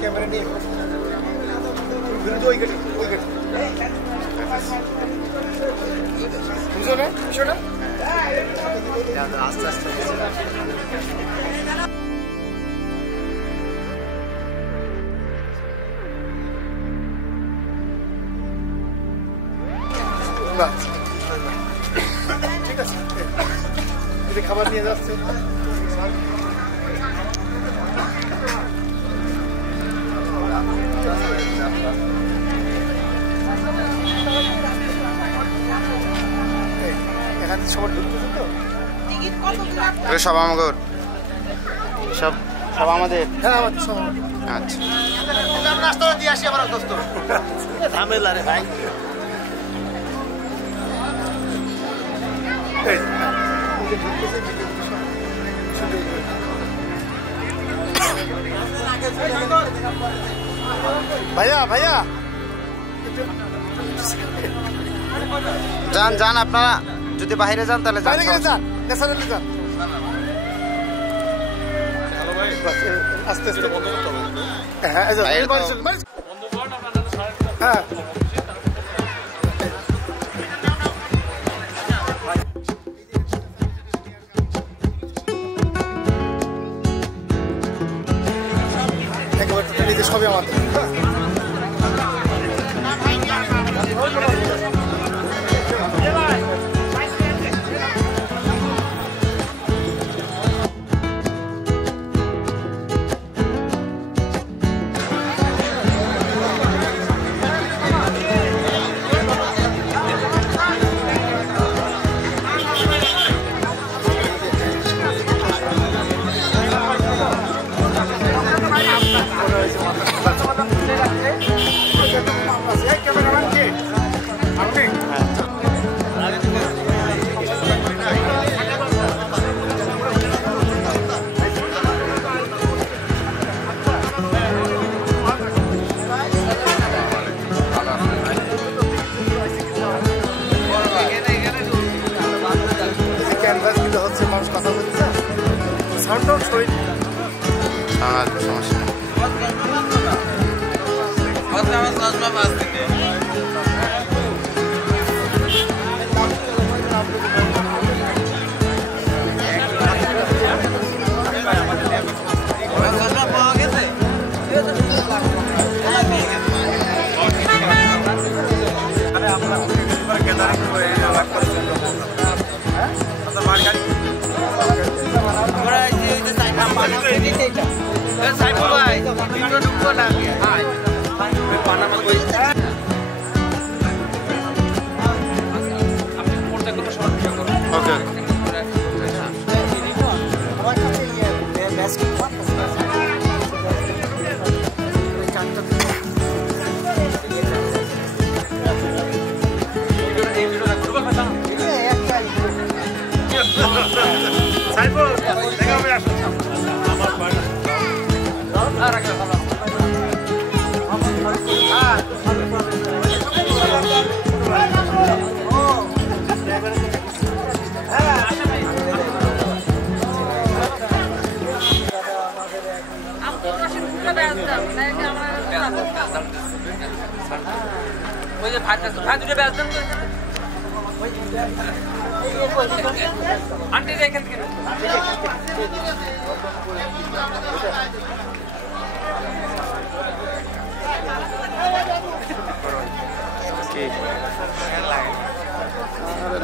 Camera নিয়ে ওই গেটে বুঝো না বিষয়টা আস্তে আস্তে ঠিক আছে খাবার নিয়ে যাচ্ছে সব আমাদের সব আমাদের আচ্ছা নাস্তা দিয়ে আসি আমার দোস্ত ঝামেলা রে ভাই ভাইয়া ভাইয়া যান যান আপনারা যদি বাইরে যান তাহলে যান ন্যাচারালি যান আস্তে আস্তে বন্ধ করতে হবে হ্যাঁ হ্যাঁ একেবারে সবই আমাদের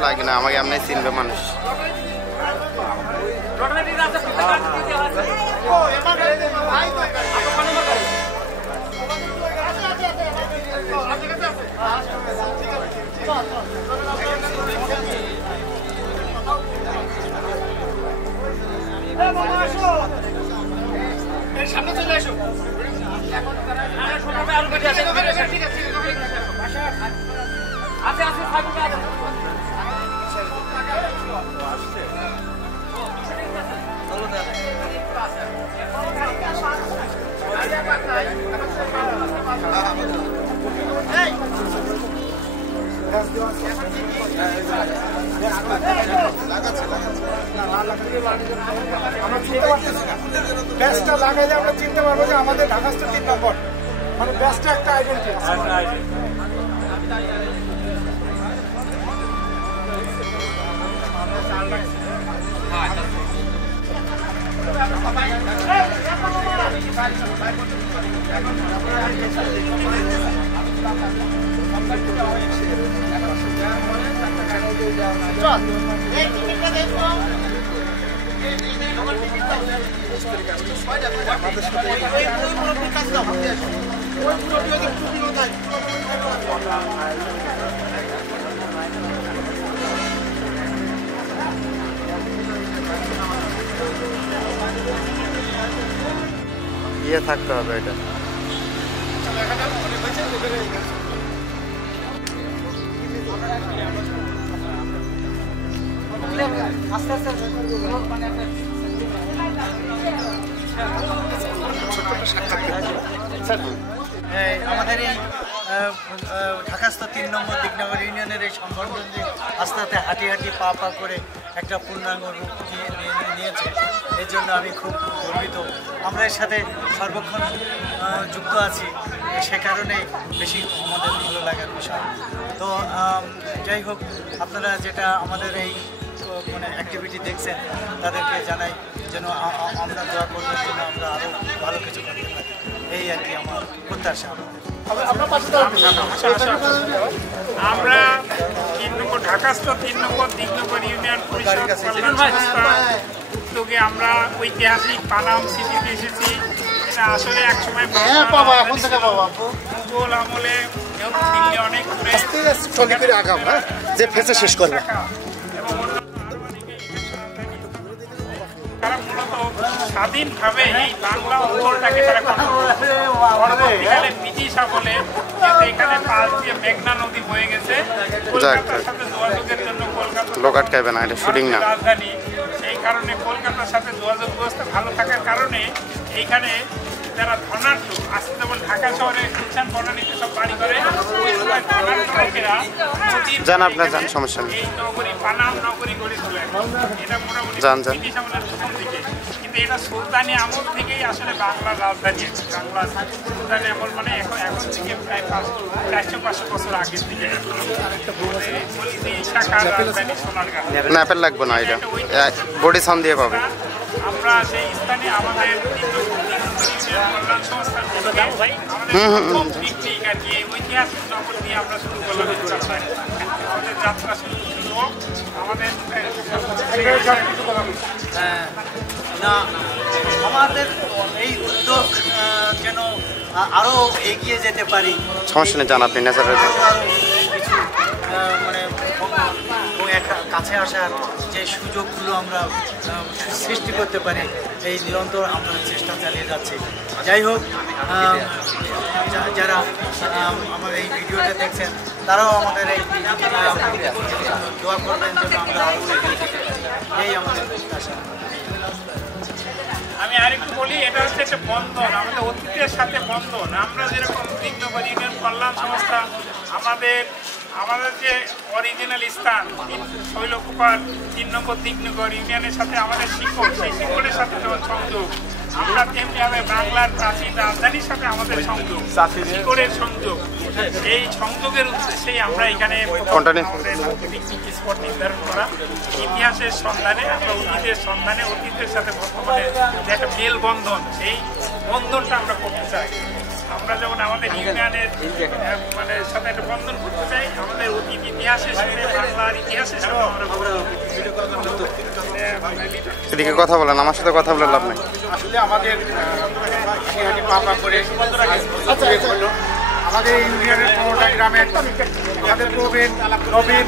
লাগে না, আমাকে এমনি চিনবে মানুষ। সামনে চলে আসো। আছে আছে ব্যাসটা লাগাইলে আমরা চিনতে পারবো যে আমাদের ঢাকাস্থ 3 নম্বর, মানে ব্যাসটা একটা আইডেন্টি আছে। ইয়ে থাকতে হবে এটা। আস্তে আস্তে আমাদের এই ঢাকাস্থ 3 নম্বর দিকনগর ইউনিয়নের এই সংগঠন যে আস্তে আস্তে হাঁটি হাঁটি পা পা করে একটা পূর্ণাঙ্গ রূপ নিয়েছে, এর জন্য আমি খুব গর্বিত। আমরা এর সাথে সর্বক্ষণ যুক্ত আছি, সে কারণে বেশি আমাদের ভালো লাগার বিষয়। তো যাই হোক, আপনারা যেটা আমাদের এই মানে অ্যাক্টিভিটি দেখছেন তাদেরকে জানাই যেন আমরা দোয়া করবেন যেন আমরা আরও ভালো কিছু করতে পারি, এই আর কি আমার প্রত্যাশা। আমরা 3 নম্বর ঢাকাস্থ 3 নম্বর দিকনগর ইউনিয়ন পরিষদ উদ্যোগে আমরা ঐতিহাসিক পানাম সিটিতে এসেছি। এটা আসলে একসময় মুঘল আমলে দিল্লি অনেক যে ফেসে শেষ করবে। তারা মূলত স্বাধীনভাবে এই বাংলা অঞ্চলটাকে তারা পরবর্তীকালে ব্রিটিশ আমলে যেহেতু এখানে পাশ দিয়ে মেঘনা নদী বয়ে গেছে, কলকাতার সাথে যোগাযোগের জন্য কলকাতা রাজধানী, সেই কারণে কলকাতার সাথে যোগাযোগ ব্যবস্থা ভালো থাকার কারণে এইখানে যারা ধনাঢ্য, আজকে যেমন ঢাকা শহরে গুলশান বনানীতে সব বাড়ি করে, ওই সময় ধনাঢ্য লোকেরা এই নগরী পানাম নগরী গড়ে তোলেন। এটা মোটামুটি ব্রিটিশ আমলের প্রথম দিকে, কিন্তু এটা সুলতানি আমল থেকেই আসলে বাংলার রাজধানী। বাংলা সুলতানি আমল মানে এখন থেকে প্রায় 400-500 বছর আগের দিকে রাজধানী সোনারগাঁ লাগবে না, এটা বডি সাউন্ড দিয়ে পাবে। আমরা সেই স্থানে আমাদের কল্যাণ সংস্থার থেকে আমাদের পিকনিক আর কি ঐতিহাসিক নগর নিয়ে আমরা শুরু করলাম। আমাদের যাত্রা শুরু ছিল আমাদের আমাদের এই উদ্যোগ যেন আরো এগিয়ে যেতে পারি, সমস্যা নেই, জান আপনি ন্যাচারাল কিছু মানে কাছে আসার যে সুযোগগুলো আমরা সৃষ্টি করতে পারি, এই নিরন্তর আমরা চেষ্টা চালিয়ে যাচ্ছি। যাই হোক, যারা আমার এই ভিডিওটা দেখছেন তারাও আমাদের এই দোয়া করবেন যেন আমরা আরও এগিয়ে যেতে পারি, এই আমাদের প্রত্যাশা। আমি আরেকটু বলি, এটা হচ্ছে একটা বন্ধন, আমাদের অতীতের সাথে বন্ধন। আমরা যেরকম দিকনগর ইউনিয়ন কল্যাণ সংস্থা আমাদের যে অরিজিনাল স্থান শৈলকুপার 3 নম্বর দিকনগর ইউনিয়নের সাথে আমাদের শিকড়, সেই শিকড়ের সাথে যখন সংযোগ, আমরা তেমনিভাবে বাংলার প্রাচীন রাজধানীর সাথে আমাদের সংযোগ, শিকড়ের সংযোগ, এই সংযোগের উদ্দেশ্যেই আমরা এখানে পিকনিক স্পট নির্ধারণ করা, ইতিহাসের সন্ধানে, আমরা অতীতের সন্ধানে, অতীতের সাথে বর্তমানে যে একটা মেলবন্ধন, সেই বন্ধনটা আমরা করতে চাই। আমরা যখন আমাদের ইউনিয়নের মানে সাথে একটা বন্ধন করতে চাই, আমাদের অতীত ইতিহাসের সাথে, বাংলার ইতিহাসের সাথে আমরা এদিকে কথা বলেন, আমার সাথে কথা বলে লাভ নেই। আসলে আমাদের পাপা করে আমাদের ইউনিয়নের 15টা গ্রামের আমাদের প্রবীণ নবীন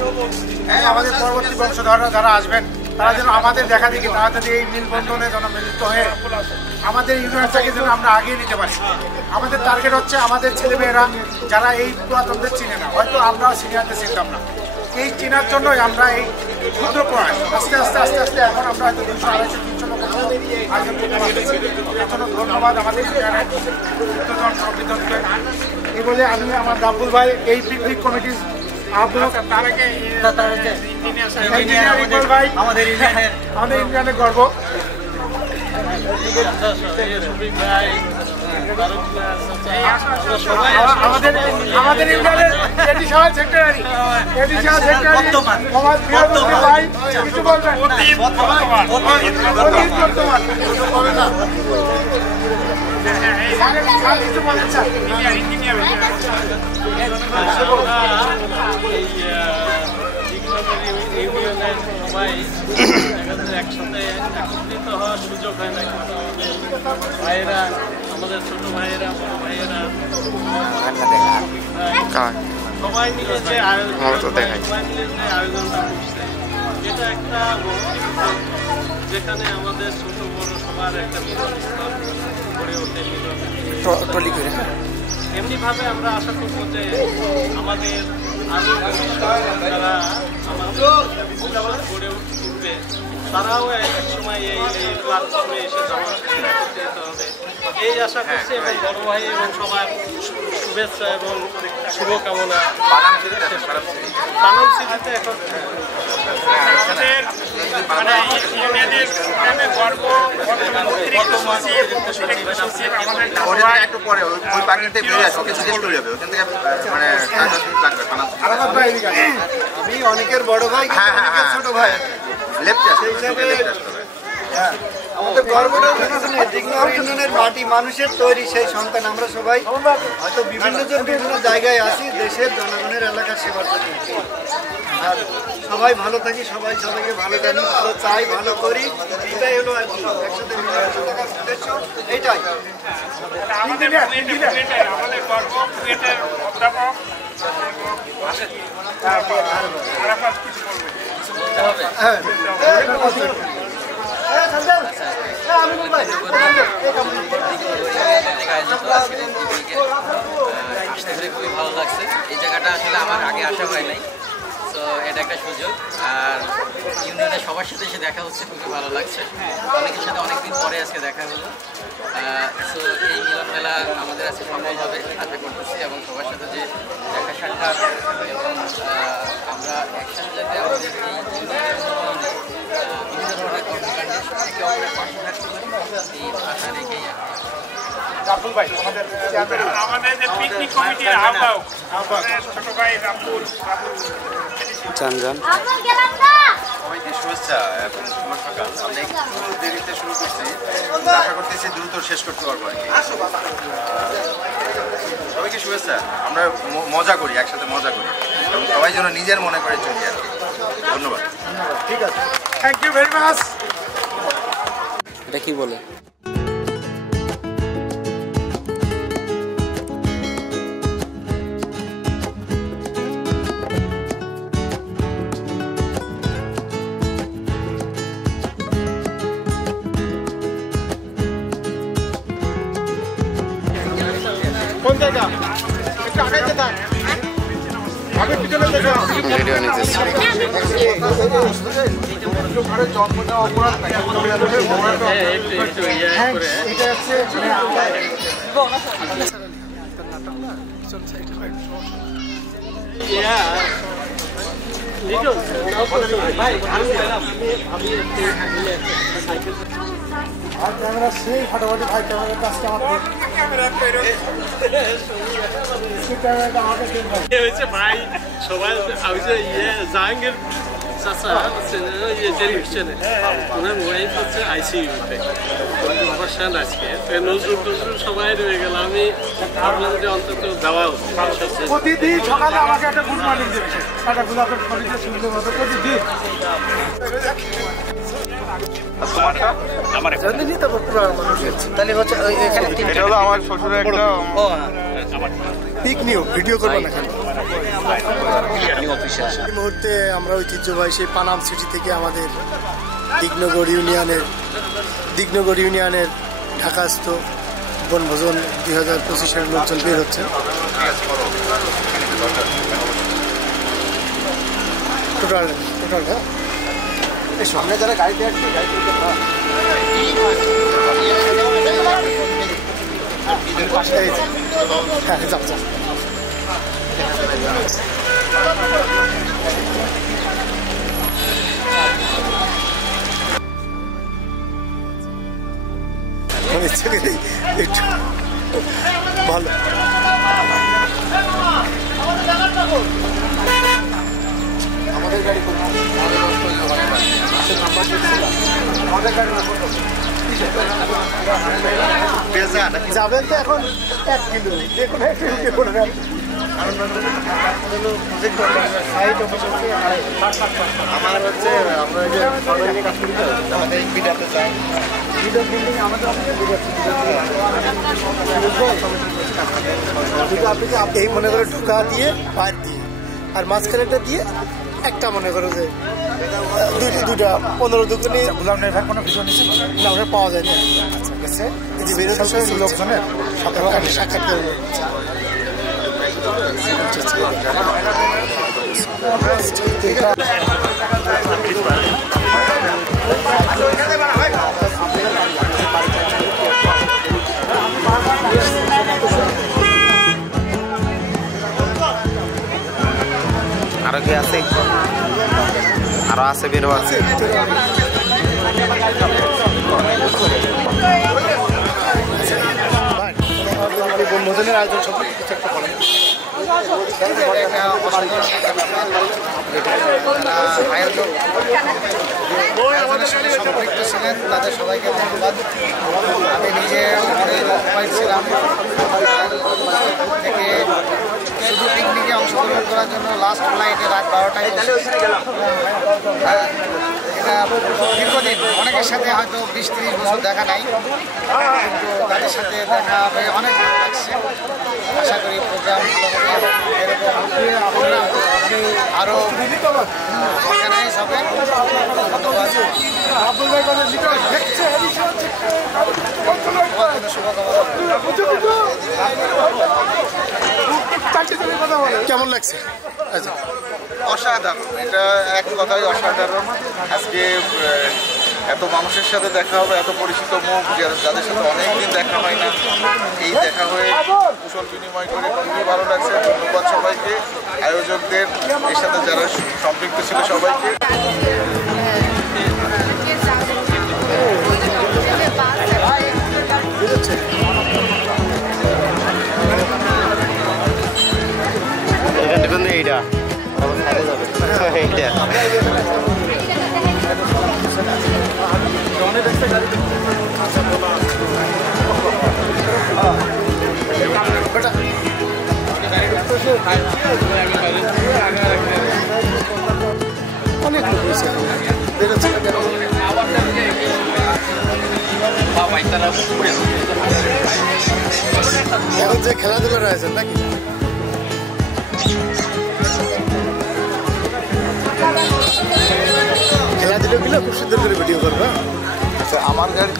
আমাদের পরবর্তী বংশধররা যারা আসবেন, তারা যেন আমাদের দেখা দেখি তাড়াতাড়ি এই মিলবন্ধনে যেন মিলিত হয়ে আমাদের ইউনিয়নটাকে যেন আমরা আগিয়ে নিতে পারি। আমাদের টার্গেট হচ্ছে আমাদের ছেলেমেয়েরা যারা এই পুরাতনদের চিনে না, হয়তো আমরা সিনিয়রদের চিনতাম না, এই চেনার জন্যই আমরা এই ক্ষুদ্র প্রয়াস আস্তে আস্তে আস্তে আস্তে এখন আমরা হয়তো 200, 250, 300 লোক আয়োজন করতে পারছি। এর জন্য ধন্যবাদ আমাদের ইউনিয়নের প্রবীণকে। এই বলে আমি আমার রাব্বুল ভাই এই পিকনিক কমিটির আমাদের ইউনিয়নের গর্ব। আমাদের ইউনিয়নের এডিশনাল সেক্রেটারি মোহাম্মদ ফিরোজ ভাই কিছু বলবেন? কিছু বলেন স্যার। ইউনিয়নের সবাই একসাথে একত্রিত হওয়ার সুযোগ হয় না, কিন্তু আমাদের ভাইয়েরা, আমাদের ছোট ভাইয়েরা, বড় ভাইয়েরা সবাই মিলে যে আয়োজনটা করছে, এটা একটা যেখানে আমাদের ছোট বড় সবার একটা মিলনস্থল গড়ে ওঠে। এমনিভাবে আমরা আশা করবো যে আমাদের আরও যারা আমাদের গড়ে উঠবে, তারাও এক সময় এই প্ল্যাটফর্মে এসে একত্রিত হবে, এই আশা করছি। এবং বড় ভাই এবং সবার শুভেচ্ছা এবং শুভকামনা বানান সিটিতে এখন আমি অনেকের বড় ভাই, ছোট ভাই, আমাদের গর্বটা ইউনিয়নের মাটি মানুষের তৈরি সেই সন্তান আমরা সবাই। হয়তো বিভিন্ন জায়গায় আসি দেশের জনগণের এলাকার সেবার জন্য। আর সবাই ভালো থাকি, সবাই সবাইকে ভালো জানি, ভালো চাই, ভালো করি, এটাই হলো আর কি একসাথে উদ্দেশ্য। এইটাই খুবই ভালো লাগছে। এই জায়গাটা আসলে আমার আগে আসা হয় নাই, তো এটা একটা সুযোগ। আর ইউনিয়নের সবার সাথে এসে দেখা হচ্ছে, খুবই ভালো লাগছে। অনেকের সাথে অনেকদিন পরে আজকে দেখা হলো। সো এই মিলন মেলা আমাদের আজকে সম্ভব হবে আশা করতেছি, এবং সবার সাথে যে দেখা সাক্ষাৎ এবং আমরা একসাথে যাতে আমাদের এই বিভিন্ন ধরনের কর্মকাণ্ডে একে অপরের পাশে থাকতে পারি, এই আশা রেখেই আমাদের যে পিকনিক কমিটির আহ্বায়ক ছোট ভাই রাব্বুল সবাইকে শুভেচ্ছা এবং শুভ সকাল। আমরা একটু দেরিতে শুরু করছি, আশা করতেছি দ্রুত শেষ করতে পারবো আর কি। সবাইকে শুভেচ্ছা। আমরা মজা করি, একসাথে মজা করি এবং সবাই যেন নিজের মনে করে চলি আর কি। ধন্যবাদ। ঠিক আছে, থ্যাংক ইউ ভেরি মাচ। এটা কি বলে? কোন জায়গা? একটু আগে যেতে আগে পিছনে দেখো। ভিডিও নিতেছি। জন্ম নেওয়া অপরাধ নাই। এটা হচ্ছে ভাই আমি আর ক্যামেরা সেই ফাটাফাটি ভাই ক্যামেরার কাজটা আমার ক্যামেরাটা আমাকে দিন ভাই হয়েছে ভাই সবাই আমি যে জাহাঙ্গীর চাচা টেলিভিশনে ওনার ওয়াইফ হচ্ছে আইসিইউতে অপারেশন আজকে নজরুল সবাই রয়ে গেল আমি ভাবলাম যে অন্তত দেওয়া উচিত প্রতিদিন সকালে আমাকে একটা গুড মর্নিং দিচ্ছে একটা গোলাপের ফলিতে সুন্দর মতো প্রতিদিন তাহলে হচ্ছে এখানে এটা হলো আমার শ্বশুরের একটা পিক নিউ ভিডিও করবো না এই মুহূর্তে আমরা ঐতিহ্যবাহী সেই পানাম সিটি থেকে আমাদের দিগনগর ইউনিয়নের ঢাকাস্থ বনভোজন 2025-এর লোকজন বের হচ্ছে। টোটাল সামনে যারা গাড়িতে আসছে ভালো আমাদের গাড়ি যাবেন তো এখন 1 কিলো দেখুন আমার হচ্ছে আমরা যে কাজ করি তো আমাদের বিডাতে চাই এই মনে করে ঢুকা দিয়ে বাইর দিয়ে আর মাঝখানেটা দিয়ে একটা মনে করো যে দুইটা 15 দোকানে গুলাম ড্রাইভার কোনো ভিডিও নিচ্ছে না ওটা পাওয়া যায় না এই যে বেরোতে লোকজনের সাক্ষাৎ করে আরো কি আছে আরো আছে বেরো আছে বনভোজনের আয়োজন সব কিছু একটা করেন সম্পৃক্ত ছিলেন তাদের সবাইকে ধন্যবাদ। আমি নিজে ছিলাম থেকে শুধু পিকনিকে অংশগ্রহণ করার জন্য লাস্ট ফ্লাইটে রাত 12টায় এটা দীর্ঘদিন অনেকের সাথে হয়তো 20-30 বছর দেখা নাই, কিন্তু তাদের সাথে দেখা হয়ে অনেক ভালো লাগছে। আশা করি প্রোগ্রাম এরকম আরও অর্গানাইজ হবে। কেমন লাগছে? আচ্ছা, অসাধারণ, এটা এক কথাই অসাধারণ। আজকে এত মানুষের সাথে দেখা হবে, এত পরিচিত মুখ যাদের সাথে অনেকদিন দেখা হয় না, এই দেখা হয়ে কুশল বিনিময় করে খুবই ভালো লাগছে। ধন্যবাদ সবাইকে, আয়োজকদের, এর সাথে যারা সম্পৃক্ত ছিল সবাইকে। এইটা এইটা অনেক লোক হয়েছে বেরোচ্ছে এখন যে খেলাধুলা রয়েছে নাকি খেলাধুলাগুলো খুব সুন্দর করে ভিডিও করবো। আচ্ছা, আমার গাড়ি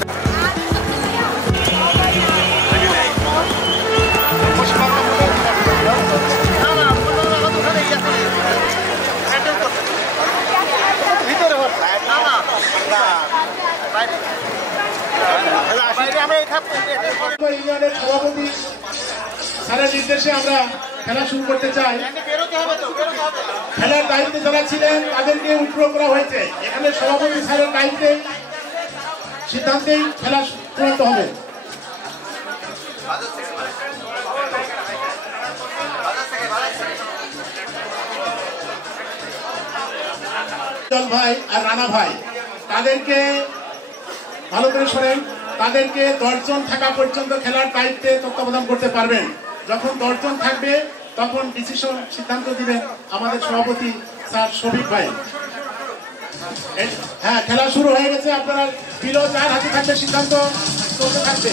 ইউনিয়নের সভাপতি স্যারের নির্দেশে আমরা খেলা শুরু করতে চাই। খেলার দায়িত্বে যারা ছিলেন তাদেরকে উইথড্র করা হয়েছে। এখানে সভাপতি স্যারের দায়িত্বে সিদ্ধান্তেই খেলা চূড়ান্ত হবে। ভাই আর রানা ভাই তাদেরকে ভালো করে শোনেন, তাদেরকে 10 জন থাকা পর্যন্ত খেলার দায়িত্বে তত্ত্বাবধান করতে পারবেন। যখন 10 জন থাকবে তখন ডিসিশন সিদ্ধান্ত দিবেন আমাদের সভাপতি স্যার শফিক ভাই। হ্যাঁ, খেলা শুরু হয়ে গেছে, আপনারা পিলো যার হাতে থাকবে সিদ্ধান্ত চলতে থাকবে।